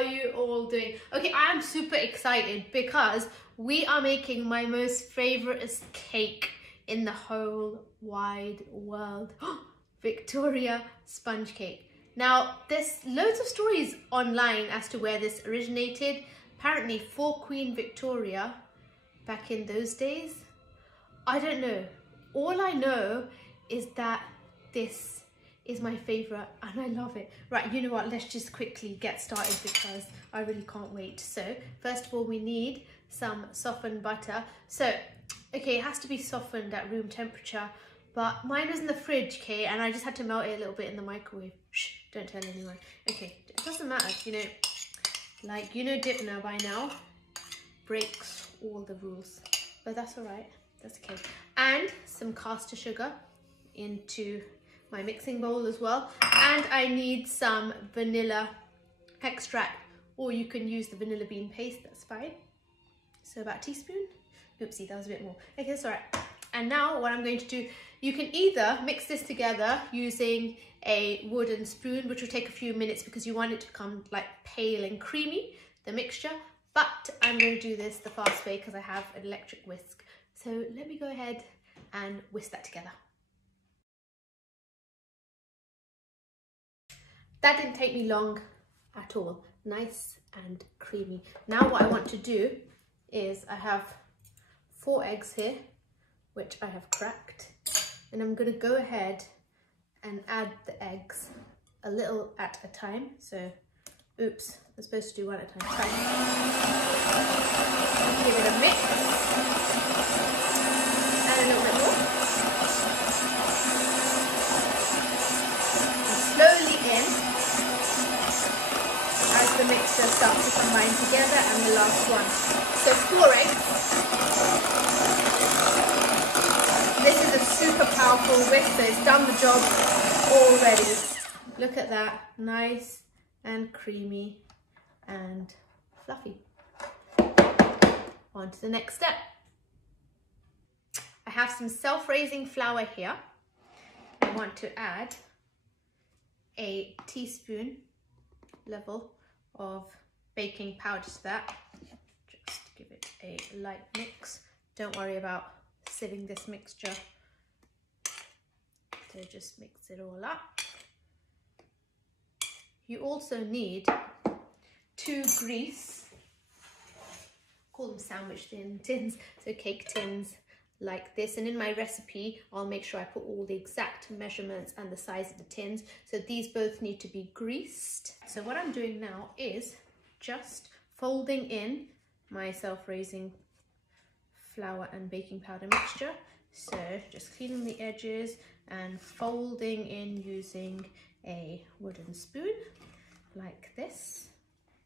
are you all doing? Okay, I am super excited because we are making my most favorite cake in the whole wide world. Victoria sponge cake. Now, there's loads of stories online as to where this originated. Apparently for Queen Victoria back in those days. I don't know. All I know is that this is my favorite and I love it. Right, you know what? Let's just quickly get started because I really can't wait. So first of all, we need some softened butter. So, okay, it has to be softened at room temperature, but mine was in the fridge, okay, and I just had to melt it a little bit in the microwave. Shh, don't tell anyone. Okay, it doesn't matter, you know, like, you know, Dipna by now breaks all the rules, but that's all right, that's okay. And some caster sugar into my mixing bowl as well. And I need some vanilla extract, or you can use the vanilla bean paste, that's fine. So about a teaspoon. Oopsie, that was a bit more. Okay, that's all right. And now what I'm going to do, you can either mix this together using a wooden spoon, which will take a few minutes because you want it to become like pale and creamy, the mixture. But I'm going to do this the fast way because I have an electric whisk. So let me go ahead and whisk that together. That didn't take me long at all. Nice and creamy. Now what I want to do is I have 4 eggs here, which I have cracked. And I'm going to go ahead and add the eggs a little at a time. So, oops, I'm supposed to do one at a time. Right. Give it a mix. Add a little bit more. And slowly in as the mixture starts to combine together, and the last one. So 4 eggs. This is a super powerful whisk, so it's done the job already. Look at that, nice and creamy and fluffy. On to the next step. I have some self-raising flour here. I want to add a teaspoon level of baking powder to that. Just give it a light mix. Don't worry about sieving this mixture. So just mix it all up. You also need 2 grease, call them sandwich tins, so cake tins like this. And in my recipe, I'll make sure I put all the exact measurements and the size of the tins. So these both need to be greased. So what I'm doing now is just folding in my self-raising flour and baking powder mixture. So just cleaning the edges and folding in using a wooden spoon like this.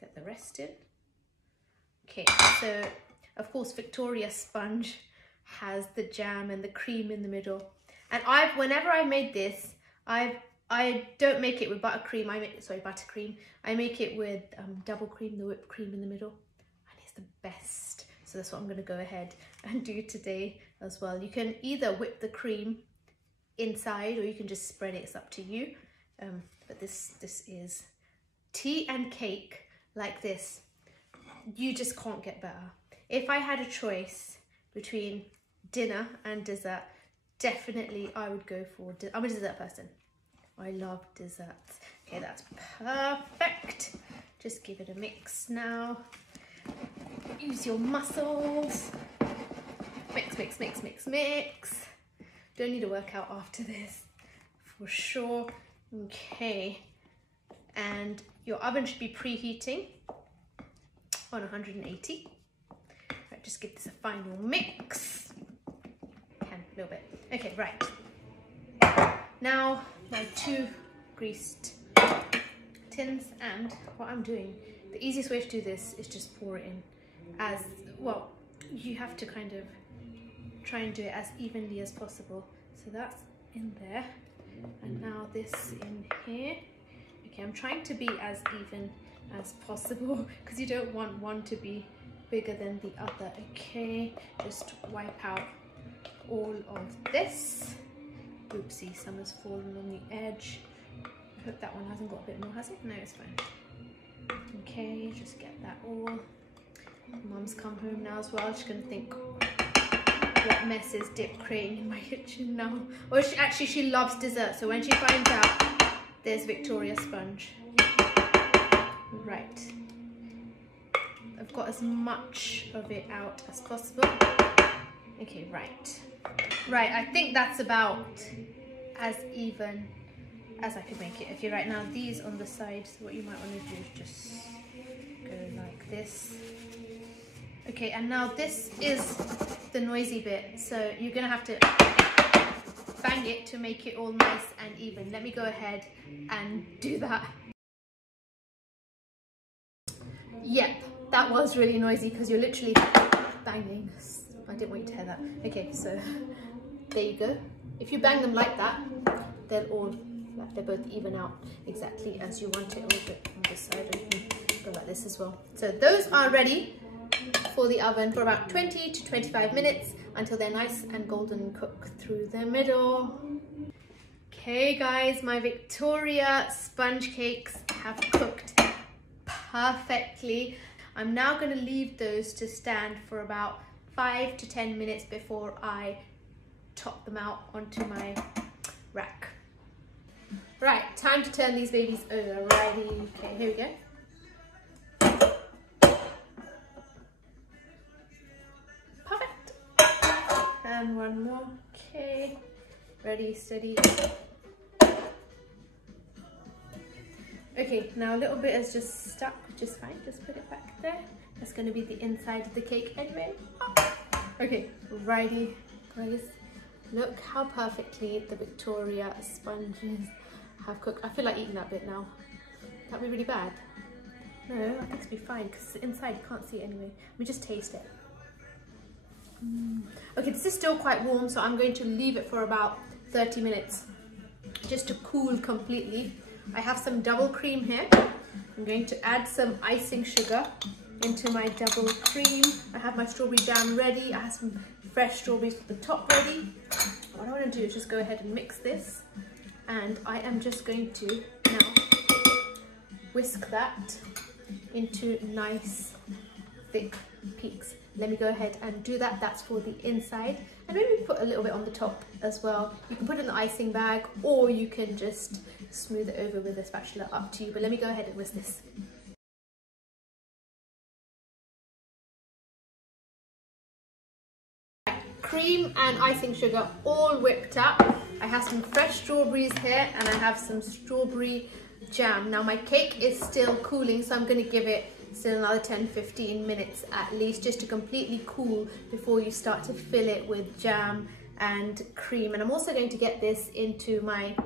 Get the rest in. Okay, so of course Victoria sponge has the jam and the cream in the middle. And whenever I made this, I don't make it with buttercream. Buttercream. I make it with double cream, the whipped cream in the middle, and it's the best. So that's what I'm going to go ahead and do today as well. You can either whip the cream inside or you can just spread it. It's up to you. But this is tea and cake like this. You just can't get better. If I had a choice between dinner and dessert, definitely I would go for, I'm a dessert person. I love desserts. Okay, that's perfect. Just give it a mix now. Use your muscles. Mix, mix, mix, mix, mix. Don't need a workout after this, for sure. Okay, and your oven should be preheating on 180. Right, just give this a final mix. A little bit. Okay, right. Now my 2 greased tins, and what I'm doing, the easiest way to do this is just pour it in as well. You have to kind of try and do it as evenly as possible. So that's in there, and now this in here. Okay, I'm trying to be as even as possible because you don't want one to be bigger than the other. Okay, just wipe out all of this. Oopsie, some has fallen on the edge. I hope that one hasn't got a bit more, has it? No, it's fine. Okay, just get that all. Mum's come home now as well. She's gonna think, what mess is Dip creating in my kitchen now? Or she loves dessert, so when she finds out there's Victoria sponge. Right. I've got as much of it out as possible. Okay, right. Right, I think that's about as even as I could make it. Okay, right now these on the side, so what you might want to do is just go like this. Okay, and now this is the noisy bit, so you're gonna have to bang it to make it all nice and even. Let me go ahead and do that. Yep, that was really noisy because you're literally banging. I didn't want you to hear that. Okay, so there you go. If you bang them like that, they're both even out exactly as you want it. A little bit on this side, and you can go like this as well. So those are ready for the oven for about 20 to 25 minutes until they're nice and golden cook through the middle. Okay guys, my Victoria sponge cakes have cooked perfectly. I'm now going to leave those to stand for about 5 to 10 minutes before I top them out onto my rack. Right, time to turn these babies over. Righty, okay, here we go. And one more. Okay, ready, steady. Okay, now a little bit is just stuck, which is fine. Just put it back there. That's going to be the inside of the cake anyway. Okay, righty, guys. Look how perfectly the Victoria sponges have cooked. I feel like eating that bit now. That'd be really bad. No, I think it'll be fine because inside you can't see it anyway. Let me just taste it. Okay, this is still quite warm, so I'm going to leave it for about 30 minutes just to cool completely. I have some double cream here. I'm going to add some icing sugar into my double cream. I have my strawberry jam ready. I have some fresh strawberries for the top ready. What I want to do is just go ahead and mix this, and I am just going to now whisk that into nice thick peaks. Let me go ahead and do that. That's for the inside, and maybe put a little bit on the top as well. You can put it in the icing bag, or you can just smooth it over with a spatula, up to you. But let me go ahead and whisk this. Cream and icing sugar all whipped up. I have some fresh strawberries here, and I have some strawberry jam. Now my cake is still cooling, so I'm going to give it still another 10-15 minutes at least, just to completely cool before you start to fill it with jam and cream. And I'm also going to get this into my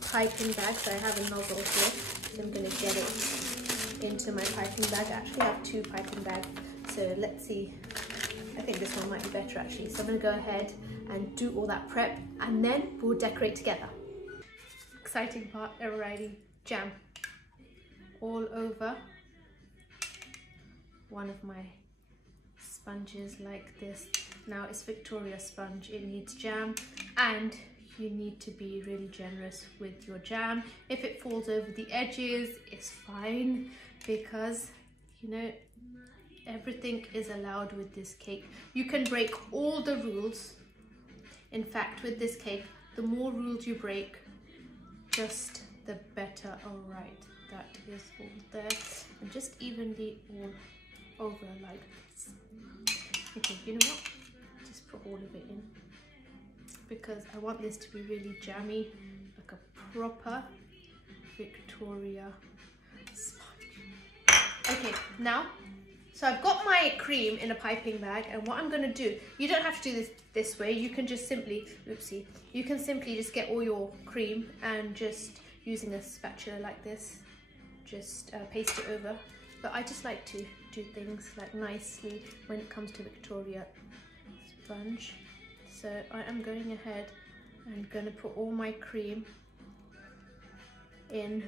piping bag, so I have a nozzle here, so I'm going to get it into my piping bag. I actually have two piping bags, so let's see. I think this one might be better actually. So I'm going to go ahead and do all that prep, and then we'll decorate together. Exciting part, alrighty. Jam all over one of my sponges like this. Now it's Victoria sponge, it needs jam, and you need to be really generous with your jam. If it falls over the edges, it's fine, because you know, everything is allowed with this cake. You can break all the rules. In fact, with this cake, the more rules you break, just the better. All right, that is all there, and just evenly all over like this. Okay, you know what? Just put all of it in, because I want this to be really jammy, like a proper Victoria sponge. Okay, now, so I've got my cream in a piping bag, and what I'm going to do, you don't have to do this way, you can just simply, oopsie, you can simply just get all your cream and just using a spatula like this, just paste it over. But I just like to do things like nicely when it comes to Victoria sponge. So I am going ahead and going to put all my cream in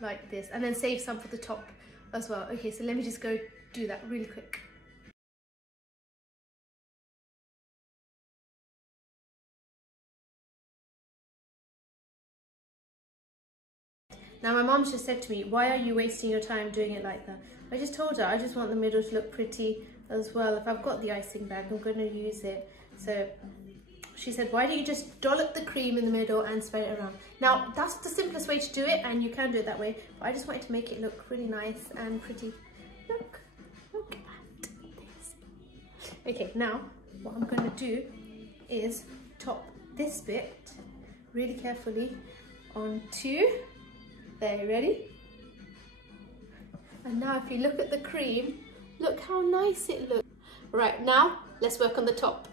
like this, and then save some for the top as well. Okay, so let me just go do that really quick. Now my mom's just said to me, why are you wasting your time doing it like that? I just told her I just want the middle to look pretty as well. If I've got the icing bag, I'm going to use it. So she said, why don't you just dollop the cream in the middle and spread it around? Now that's the simplest way to do it, and you can do it that way, but I just wanted to make it look really nice and pretty. Look at this. Okay, now what I'm going to do is top this bit really carefully onto there. Ready? And now if you look at the cream, look how nice it looks. Right, now let's work on the top.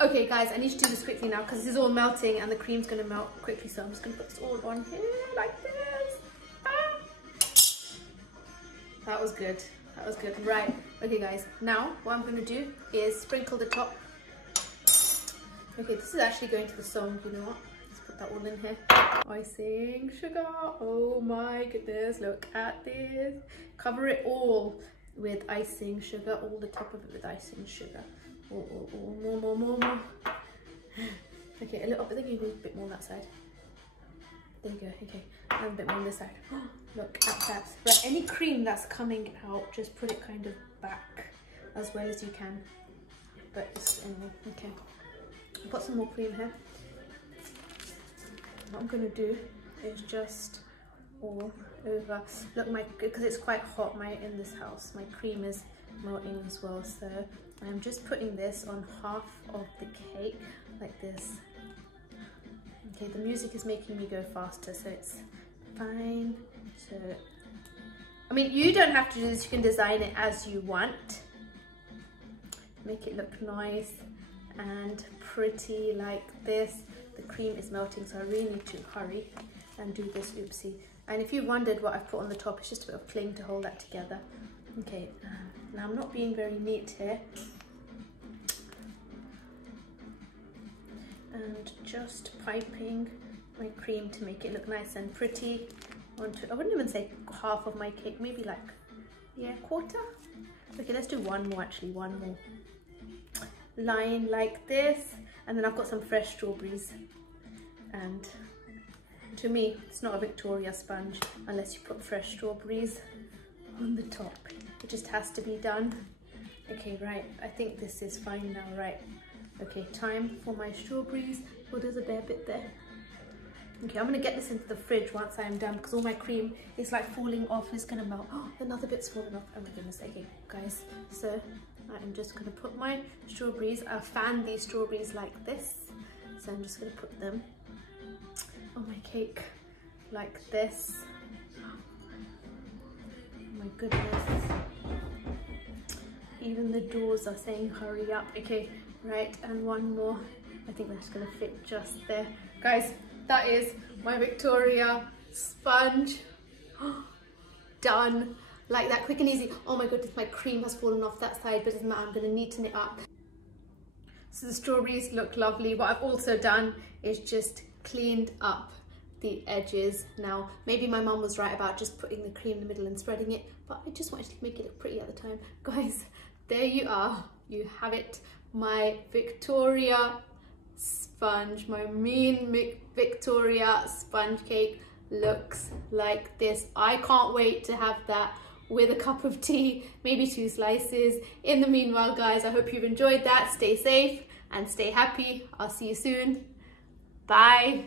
Okay guys, I need to do this quickly now because this is all melting and the cream's going to melt quickly, so I'm just going to put this all on here like this. Ah. That was good. That was good. Right. Okay guys, now what I'm going to do is sprinkle the top. Okay, this is actually going to the song, you know what? Let's put that all in here. Icing sugar. Oh my goodness, look at this. Cover it all with icing sugar, all the top of it with icing sugar. Oh, more. Okay, a little bit, I think you need a bit more on that side. There you go, okay. And a bit more on this side. Look at that. Right, any cream that's coming out, just put it kind of back as well as you can. But just anyway, okay. I've got some more cream here. What I'm gonna do is just all over. Look, because it's quite hot in this house, my cream is melting as well, so I'm just putting this on half of the cake like this. Okay, the music is making me go faster, so it's fine. So I mean, you don't have to do this, you can design it as you want, make it look nice and pretty like this. The cream is melting, so I really need to hurry and do this. Oopsie. And if you wondered what I've put on the top, it's just a bit of cling to hold that together. Okay, now I'm not being very neat here. And just piping my cream to make it look nice and pretty onto, I wouldn't even say half of my cake, maybe like, yeah, quarter. Okay, let's do one more actually, one more. Line like this, and then I've got some fresh strawberries. And to me, it's not a Victoria sponge unless you put fresh strawberries on the top. It just has to be done. Okay, right, I think this is fine now, right? Okay, time for my strawberries. Oh, there's a bare bit there. Okay, I'm gonna get this into the fridge once I am done because all my cream is like falling off, it's gonna melt. Oh, another bit's falling off. Oh my goodness, okay, guys. So I'm just gonna put my strawberries, I fan these strawberries like this. So I'm just gonna put them on my cake like this. Oh my goodness. Even the doors are saying hurry up. Okay, right, and one more. I think that's gonna fit just there. Guys, that is my Victoria sponge. Done. Like that, quick and easy. Oh my goodness, my cream has fallen off that side, but it doesn't matter, I'm gonna neaten it up. So the strawberries look lovely. What I've also done is just cleaned up the edges. Now, maybe my mum was right about just putting the cream in the middle and spreading it, but I just wanted to make it look pretty at the time. Guys, there you are. You have it. My Victoria sponge, my mean Victoria sponge cake looks like this. I can't wait to have that with a cup of tea, maybe 2 slices. In the meanwhile, guys, I hope you've enjoyed that. Stay safe and stay happy. I'll see you soon. Bye.